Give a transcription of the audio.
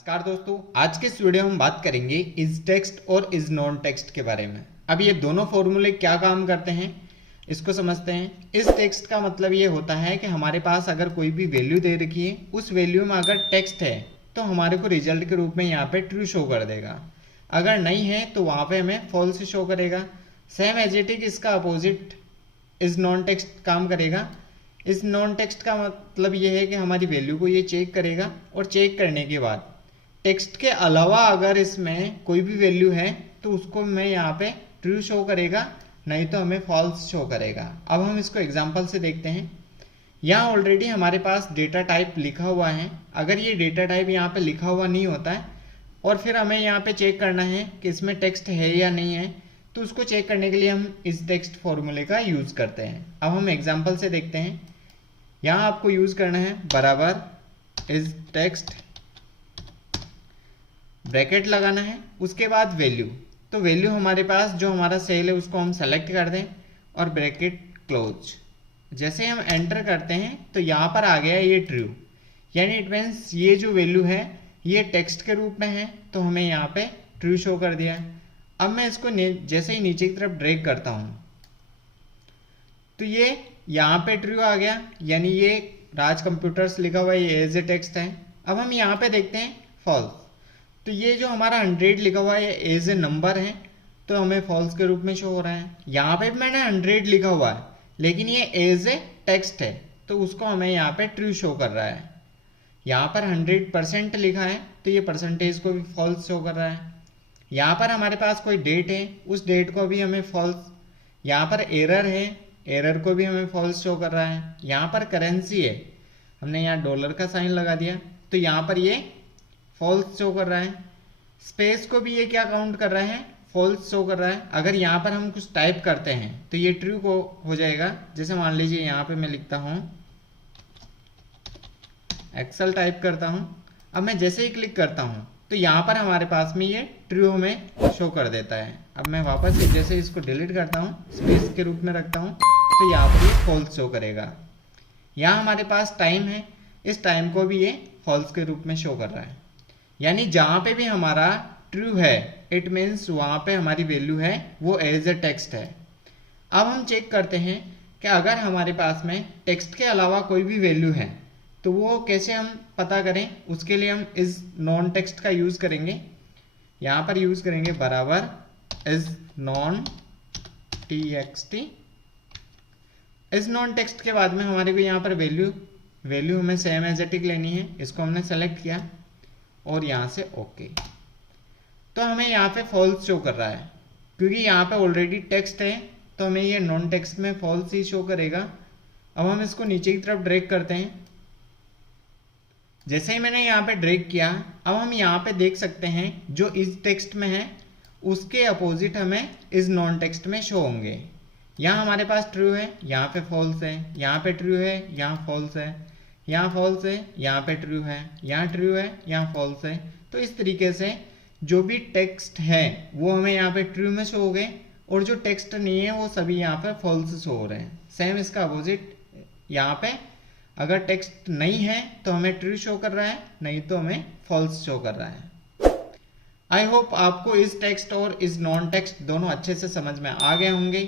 नमस्कार दोस्तों, आज के इस वीडियो में हम बात करेंगे इज टेक्स्ट और इज नॉन टेक्स्ट के बारे में। अब ये दोनों फॉर्मूले क्या काम करते हैं इसको समझते हैं। इज टेक्स्ट का मतलब ये होता है कि हमारे पास अगर कोई भी वैल्यू दे रखी है, उस वैल्यू में अगर टेक्स्ट है तो हमारे को रिजल्ट के रूप में यहाँ पे ट्रू शो कर देगा, अगर नहीं है तो वहाँ पे हमें फॉल्स शो करेगा। सेम एज इट इज इसका अपोजिट इज नॉन टेक्स्ट काम करेगा। इस नॉन टेक्स्ट का मतलब ये है कि हमारी वैल्यू को ये चेक करेगा और चेक करने के बाद टेक्स्ट के अलावा अगर इसमें कोई भी वैल्यू है तो उसको मैं यहाँ पे ट्रू शो करेगा, नहीं तो हमें फॉल्स शो करेगा। अब हम इसको एग्जांपल से देखते हैं। यहाँ ऑलरेडी हमारे पास डेटा टाइप लिखा हुआ है। अगर ये डेटा टाइप यहाँ पे लिखा हुआ नहीं होता है और फिर हमें यहाँ पे चेक करना है कि इसमें टेक्स्ट है या नहीं है, तो उसको चेक करने के लिए हम इस टेक्स्ट फॉर्मूले का यूज़ करते हैं। अब हम एग्जांपल से देखते हैं। यहाँ आपको यूज़ करना है बराबर इज टेक्स्ट, ब्रैकेट लगाना है, उसके बाद वैल्यू। तो वैल्यू हमारे पास जो हमारा सेल है उसको हम सेलेक्ट कर दें और ब्रैकेट क्लोज। जैसे हम एंटर करते हैं तो यहाँ पर आ गया ये ट्रू, यानी इट मीन्स ये जो वैल्यू है ये टेक्स्ट के रूप में है, तो हमें यहाँ पे ट्रू शो कर दिया है। अब मैं इसको जैसे ही नीचे की तरफ ड्रैग करता हूँ तो ये यहाँ पे ट्रू आ गया, यानी ये राज कंप्यूटर्स लिखा हुआ है, ये एज ए टेक्स्ट है। अब हम यहाँ पे देखते हैं फॉल्स, तो ये जो हमारा 100 लिखा हुआ है एज ए नंबर है, तो हमें फॉल्स के रूप में शो हो रहा है। यहाँ पे भी मैंने 100 लिखा हुआ है लेकिन ये एज ए टेक्स्ट है, तो उसको हमें यहाँ पे ट्रू शो कर रहा है। यहाँ पर 100% लिखा है तो ये परसेंटेज को भी फॉल्स शो कर रहा है। यहाँ पर हमारे पास कोई डेट है, उस डेट को भी हमें फॉल्स। यहाँ पर एरर है, एरर को भी हमें फॉल्स शो कर रहा है। यहाँ पर करेंसी है, हमने यहाँ डॉलर का साइन लगा दिया तो यहाँ पर ये फॉल्स शो कर रहा है। स्पेस को भी ये क्या काउंट कर रहा है, फॉल्स शो कर रहा है। अगर यहाँ पर हम कुछ टाइप करते हैं तो ये ट्रू को हो जाएगा। जैसे मान लीजिए यहाँ पे मैं लिखता हूँ एक्सेल टाइप करता हूँ, अब मैं जैसे ही क्लिक करता हूँ तो यहाँ पर हमारे पास में ये ट्रू हमें शो कर देता है। अब मैं वापस जैसे इसको डिलीट करता हूँ, स्पेस के रूप में रखता हूँ, तो यहाँ पर ये फॉल्स शो करेगा। यहाँ हमारे पास टाइम है, इस टाइम को भी ये फॉल्स के रूप में शो कर रहा है। यानी जहाँ पे भी हमारा ट्रू है इट मीन्स वहाँ पे हमारी वैल्यू है वो एज ए टेक्स्ट है। अब हम चेक करते हैं कि अगर हमारे पास में टेक्स्ट के अलावा कोई भी वैल्यू है तो वो कैसे हम पता करें। उसके लिए हम इस नॉन टेक्स्ट का यूज़ करेंगे। यहाँ पर यूज़ करेंगे बराबर इज नॉन टेक्स्ट। इस नॉन टेक्स्ट के बाद में हमारे को यहाँ पर वैल्यू हमें सेम एज इट इज लेनी है। इसको हमने सेलेक्ट किया और यहाँ से ओके, तो हमें यहाँ पे फॉल्स शो कर रहा है क्योंकि यहाँ पे ऑलरेडी टेक्स्ट है, तो हमें ये नॉन टेक्स्ट में फॉल्स ही शो करेगा। अब हम इसको नीचे की तरफ ड्रैग करते हैं। जैसे ही मैंने यहाँ पे ड्रैग किया, अब हम यहाँ पे देख सकते हैं जो इस टेक्स्ट में है उसके अपोजिट हमें इस नॉन टेक्स्ट में शो होंगे। यहाँ हमारे पास ट्रू है, यहाँ पे फॉल्स है, यहाँ पे ट्रू है, यहाँ फॉल्स है, यहाँ फॉल्स है, यहाँ पे ट्रू है, यहाँ ट्रू है, यहाँ फॉल्स है। तो इस तरीके से जो भी टेक्स्ट है वो हमें यहाँ पे ट्रू में शो हो गए और जो टेक्स्ट नहीं है वो सभी यहाँ पे फॉल्स शो हो रहे हैं। सेम इसका अपोजिट, यहाँ पे अगर टेक्स्ट नहीं है तो हमें ट्रू शो कर रहा है, नहीं तो हमें फॉल्स शो कर रहा है। आई होप आपको इस टेक्स्ट और इस नॉन टेक्स्ट दोनों अच्छे से समझ में आ गए होंगे।